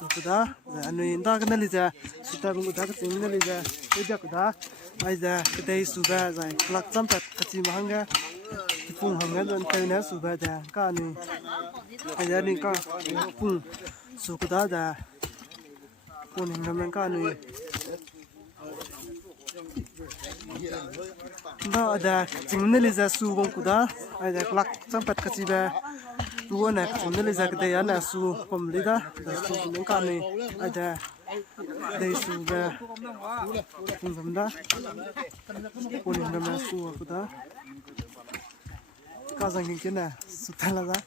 sukuda anu inda kana lija sita bungu da tingna lija ida kuda aiza kedai suba zai klak sampat kaci mahanga pung hanga don kaina suba da ka anu aiza ni ka pung sukuda da pun hanga ka anu ba ada tingna lija su bong kuda aiza klak sampat kaci ba tua nak sebenarnya saya kedai anak su pembeli dah su mengkan ni ada dari su dah pun sebentar pun nama su aku dah kazang yang kena sudah lah dah.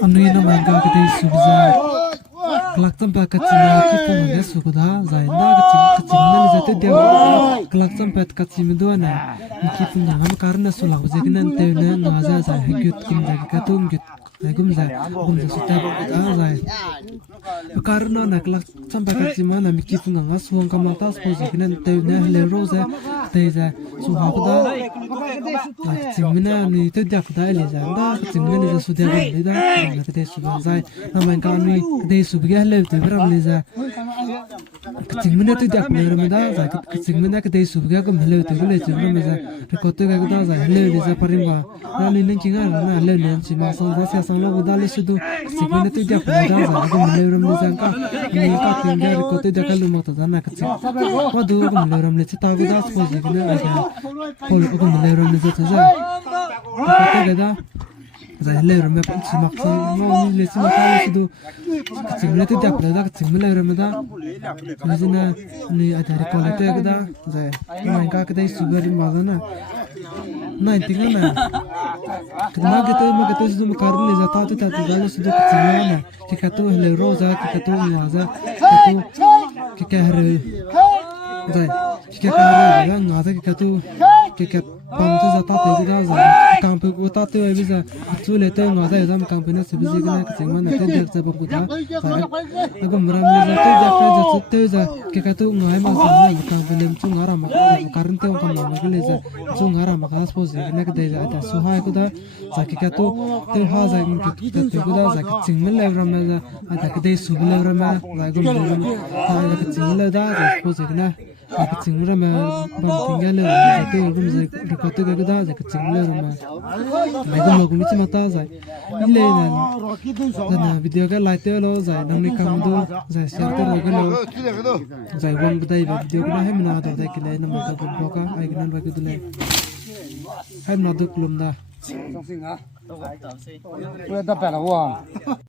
Anu ina mangga kedai subza kelak tempat kacima kita mana sukuda zainda kacim nali jatuh dia kelak tempat kacim dua na kita nangam karena sulang ujian tewna naza zai hegyut kum jagi katung gyut gum suta bukuda zai karena nak kelak tempat kacima na kita nangam suang kamal tas ujian tewna leroza teza suhakuda kacimna ni itu dia kuda eliza da kacimna ni sudah eliza na kedai subza zai namanya kami kedai subga le tu beram eliza kacimna tu dia kuda ramada zai kacimna kedai subga kum le tu le tu ramada rekoto ga kuda zai le eliza parimba na ni ninkinga na le le cima sang sa sang lo kuda le sudu kacimna tu dia kuda zai kum le ramada ka ni ka tingga rekoto dia kalau mau tu na kacim wadu kum le ramada cita kuda spozi kena ada pol kum le ramada tu zai kata gada zai le ramada pun simak mau ni le simak sudu kacimna tu dia kuda kacimna le ramada Mazina ni ada rekolete gada zai main ka kedai sugar mazana na intiga na kita sudah makarin le zata tu tatu dalo sudah kacimna na kita tu le roza kita tu maza kita har zai kita har gada ngaza kita tu kita pamtu zata tu gada zai kampu kota tu bisa tu le tu ngaza zam kampu na sebiji gana kacimna na tu jak zaba kuda aku meram le zata jaka zata tu za kita tu ngai mazana kampu lem tu ngara makarin tu kam na gele za tu ngara makas pos gana kedai za ada suha kuda za kita tu ha za kita tu kuda za kacimna le ram ada kedai suble ram za gum le kacimna da za pos gana kacing mura ma bam tinggal le jatuh rum zai rekote ga da ja kacing le rum ma mai ko logu mi mata zai ile na video ga like te lo zai nang ni kam do zai share te lo ga lo zai wang dai video ga hem na da dai kile na ma ka ko ka ai gnan ba ku dule hem na do klum da Tôi đã phải là